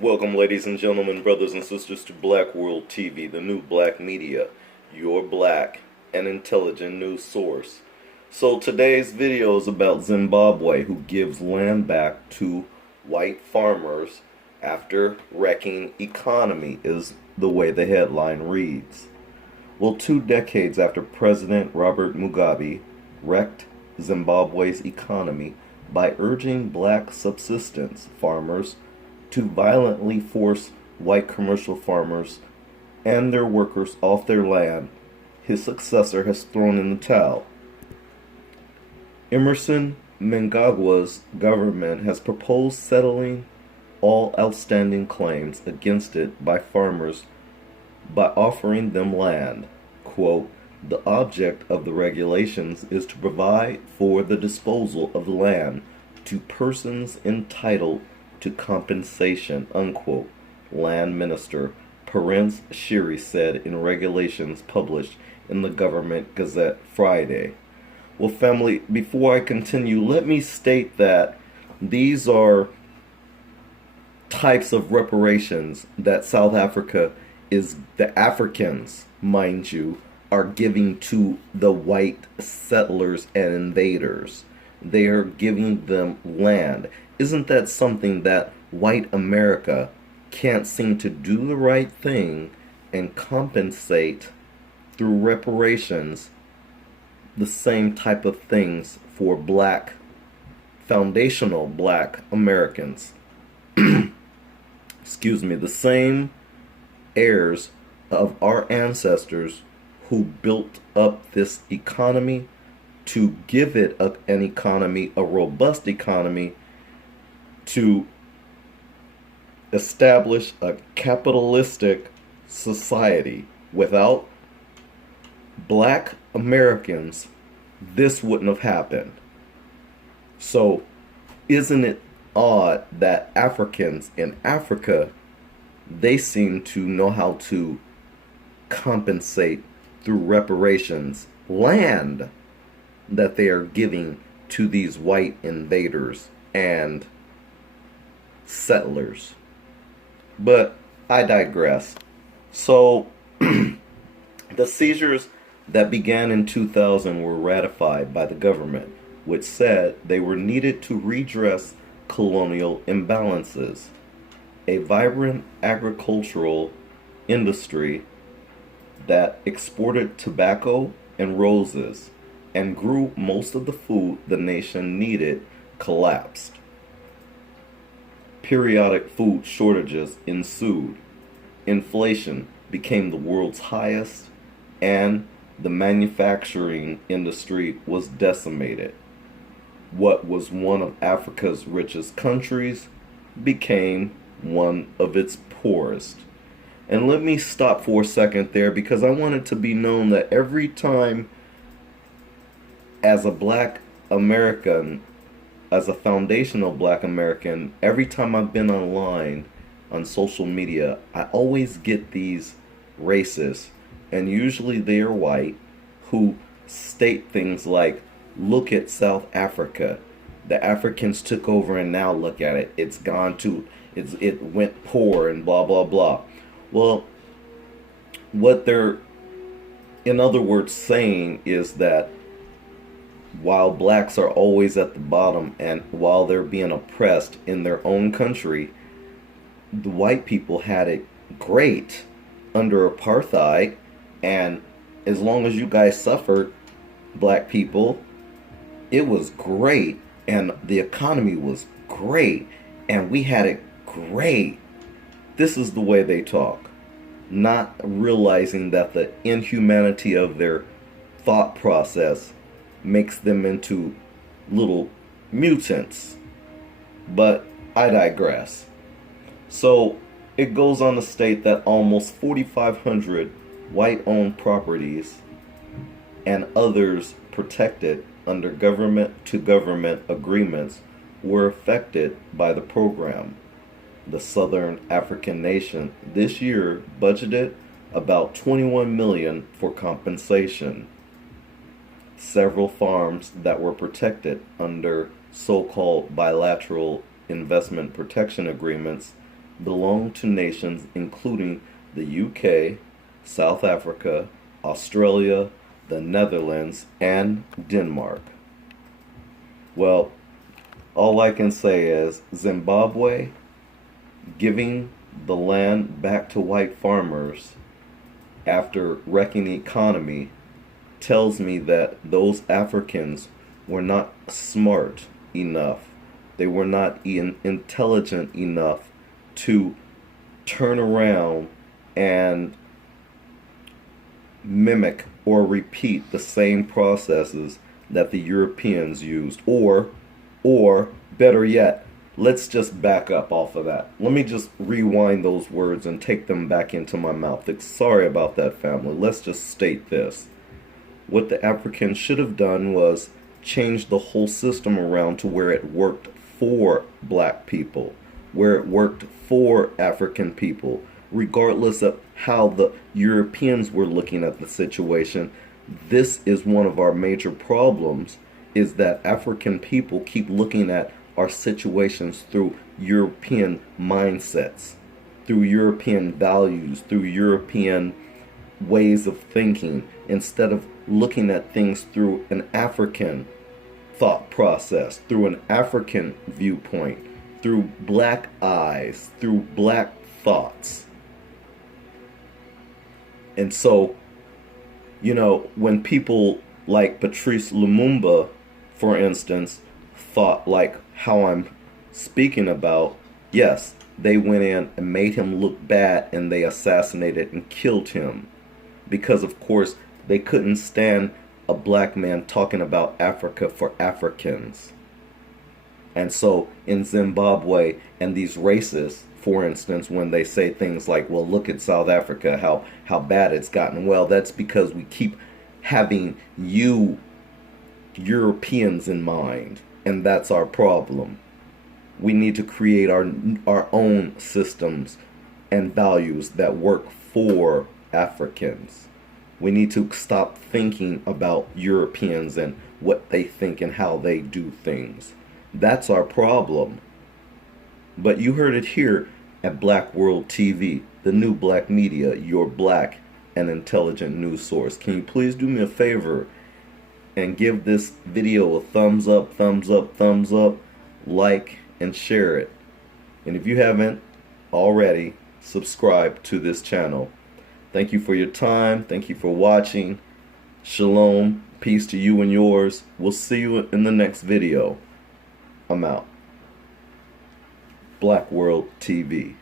Welcome, ladies and gentlemen, brothers and sisters, to Black World TV, the new black media, your black and intelligent news source. So today's video is about Zimbabwe, who gives land back to white farmers after wrecking economy, is the way the headline reads. Well, 2 decades after President Robert Mugabe wrecked Zimbabwe's economy by urging black subsistence farmers to violently force white commercial farmers and their workers off their land, his successor has thrown in the towel. Emerson Mnangagwa's government has proposed settling all outstanding claims against it by farmers by offering them land. Quote, "The object of the regulations is to provide for the disposal of the land to persons entitled to compensation," unquote, Land Minister Prince Shiri said in regulations published in the Government Gazette Friday. Well, family, before I continue, let me state that these are types of reparations that South Africa is, the Africans, mind you, are giving to the white settlers and invaders. They are giving them land. Isn't that something that white America can't seem to do the right thing and compensate through reparations the same type of things for black, foundational black Americans? Excuse me, the same heirs of our ancestors who built up this economy to give it an economy, a robust economy, to establish a capitalistic society. Without black Americans, this wouldn't have happened. So, isn't it odd that Africans in Africa, they seem to know how to compensate through reparations land that they are giving to these white invaders and settlers. But I digress. So the seizures that began in 2000 were ratified by the government, which said they were needed to redress colonial imbalances. A vibrant agricultural industry that exported tobacco and roses and grew most of the food the nation needed collapsed. Periodic food shortages ensued. Inflation became the world's highest, and the manufacturing industry was decimated. What was one of Africa's richest countries became one of its poorest. And let me stop for a second there, because I want it to be known that every time, as a black American, as a foundational black American, every time I've been online on social media, I always get these racists, and usually they are white, who state things like, "Look at South Africa. The Africans took over and now look at it. It went poor and blah, blah, blah." Well, what they're, in other words, saying is that while blacks are always at the bottom and while they're being oppressed in their own country, the white people had it great under apartheid, and as long as you guys suffered, black people, it was great, and the economy was great, and we had it great. This is the way they talk, not realizing that the inhumanity of their thought process makes them into little mutants. But I digress. So it goes on to state that almost 4,500 white-owned properties and others protected under government-to-government agreements were affected by the program. The Southern African nation this year budgeted about $21 million for compensation. Several farms that were protected under so-called bilateral investment protection agreements belonged to nations including the UK, South Africa, Australia, the Netherlands, and Denmark. Well, all I can say is Zimbabwe giving the land back to white farmers after wrecking the economy tells me that those Africans were not smart enough. They were not intelligent enough to turn around and mimic or repeat the same processes that the Europeans used. Or better yet, let's just back up off of that. Let me just rewind those words and take them back into my mouth. Sorry about that, family. Let's just state this. What the Africans should have done was change the whole system around to where it worked for black people, where it worked for African people, regardless of how the Europeans were looking at the situation. This is one of our major problems, is that African people keep looking at our situations through European mindsets, through European values, through European ways of thinking, instead of looking at things through an African thought process, through an African viewpoint, through black eyes, through black thoughts. And so, when people like Patrice Lumumba, for instance, thought like how I'm speaking about, yes, they went in and made him look bad and they assassinated and killed him. Because, of course, they couldn't stand a black man talking about Africa for Africans. And so in Zimbabwe and these racists, for instance, when they say things like, well, look at South Africa, how bad it's gotten. Well, that's because we keep having you Europeans in mind, and that's our problem. We need to create our own systems and values that work for Africans. We need to stop thinking about Europeans and what they think and how they do things. That's our problem. But you heard it here at Black World TV, the new black media, your black and intelligent news source. Can you please do me a favor and give this video a thumbs up, thumbs up, thumbs up, like, and share it. And if you haven't already, subscribe to this channel. Thank you for your time. Thank you for watching. Shalom. Peace to you and yours. We'll see you in the next video. I'm out. Black World TV.